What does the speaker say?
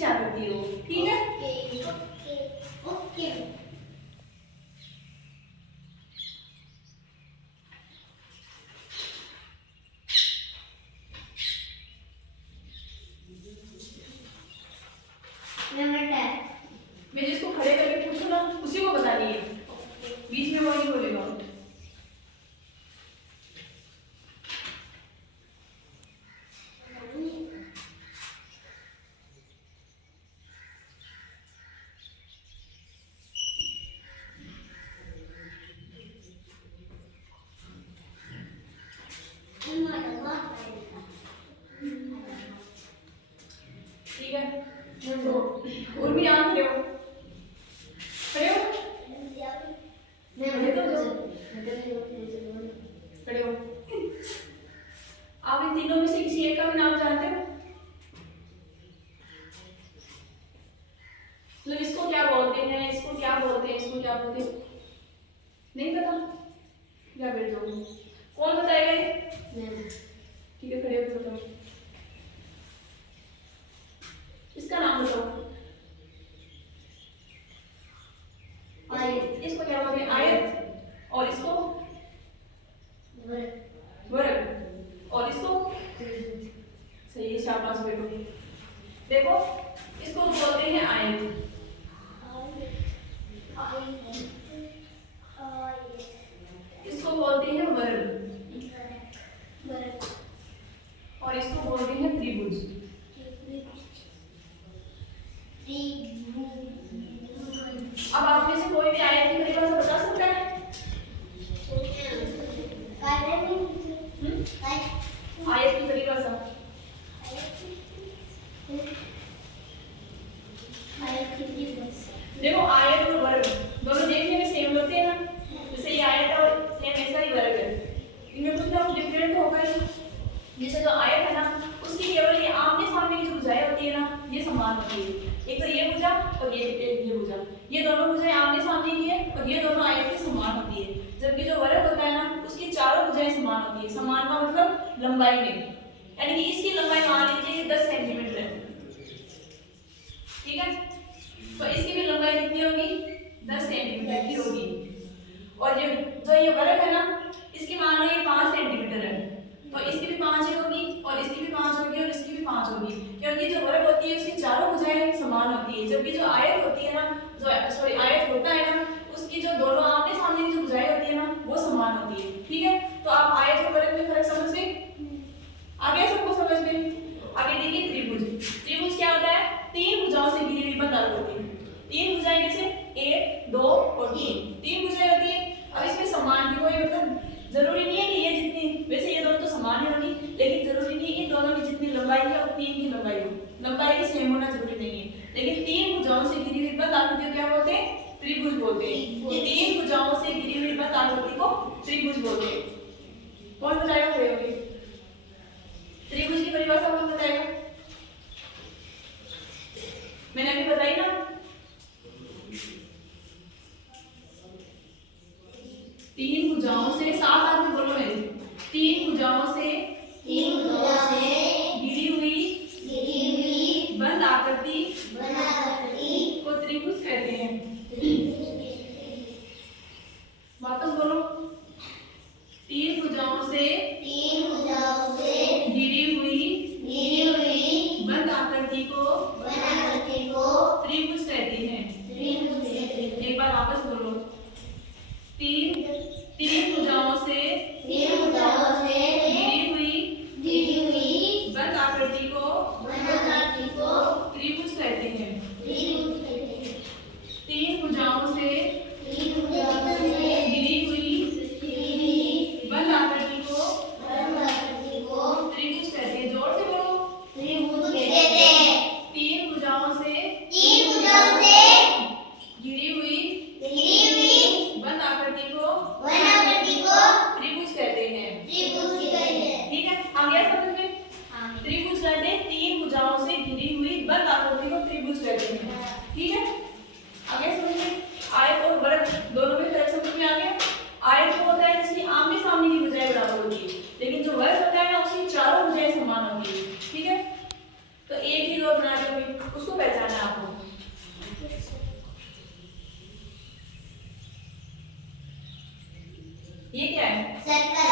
पीछे आकृति हो, ठीक है। ओके मैं जिसको खड़े करके पूछूं ना उसी को बतानी है, बीच में वो नहीं बोलेगा। ठीक है, तो और भी आप खड़े हो, खड़े हो, खड़े हो। आप इन तीनों में से किसी एक का भी नाम जानते हो? तो इसको क्या बोलते हैं, इसको क्या बोलते हैं, इसको क्या बोलते हैं, नहीं पता? क्या बैठ जाओ, कौन बताएगा ये? ठीक है, खड़े हो, बताओ इसका नाम बताओ। आयत, इसको क्या बोलते हैं? आयत। और इसको वर्ग। और इसको सही है, शाबाश बेटो। देखो इसको बोलते हैं आयत, इसको बोलते हैं वर्ग, और इसको बोलते हैं त्रिभुज। अब आप में से कोई भी आयत की परिभाषा बता सकता है? आयत की परिभाषा देखो, आयत और वर्ग दोनों देखने में सेम लगते हैं ना, जैसे ये आयत और सेम ऐसा ही वर्ग है, इनमें कुछ ना कुछ डिफरेंट होगा ही। जैसे जो आयत है ना उसकी केवल ये आमने सामने की जो भुजाएं होती है ना ये समान होती है, एक तो ये भुजा और ये भुजा, ये दोनों भुजाएं आमने सामने की है और ये दोनों आयत की समान होती है। जबकि जो वर्ग होता है ना उसकी चारों भुजाएं समान होती है, समान का मतलब लंबाई में, यानी कि इसकी लंबाई मान लीजिए 10 सेंटीमीटर है, ठीक है, तो इसकी भी लंबाई कितनी होगी? 10 सेंटीमीटर की होगी। और जो ये वर्ग है ना इसकी मान लो ये 5 सेंटीमीटर है, तो इसकी भी 5 ही होगी और इसकी भी 5 होगी और इसकी भी 5 होगी, क्योंकि जो वर्ग होती है उसकी चारों भुजाएं समान होती है। जबकि जो आयत होती है ना, जो सॉरी आयत होता है ना उसकी जो दोनों आमने सामने की जो भुजाएं होती है ना वो समान होती है, ठीक है। तो आप आयत और वर्ग में फर्क समझ गए? आगे सबको समझ गए? आगे देखिए त्रिभुज। त्रिभुज क्या होता है? 3 भुजाओं से घिरी हुई बंद होती है। 3 भुजाएं कैसे? 1 2 और 3 भुजाएं होती है। अब इसमें समान की कोई मतलब जरूरी नहीं है कि ये जितनी, वैसे ये दोनों तो समान ही होगी, लेकिन जरूरी नहीं इन दोनों की जितनी लंबाई है और 3 की लंबाई हो, लंबाई की सेम होना जरूरी नहीं है। लेकिन 3 भुजाओं से घिरी हुई बंद आकृति को क्या बोलते हैं? त्रिभुज बोलते हैं। ये 3 भुजाओं से घिरी हुई बंद आकृति को त्रिभुज बोलते हैं। कौन बताएगा? खड़े होके त्रिभुज की परिभाषा कौन बताएगा? मैंने अभी बताई ना, तीन भुजाओं से, साथ साथ में बोलो मेरे, 3 भुजाओं से घिरी हुई बंद आकृति को त्रिभुज कहते हैं। वापस बोलो, ये क्या है? सर्कल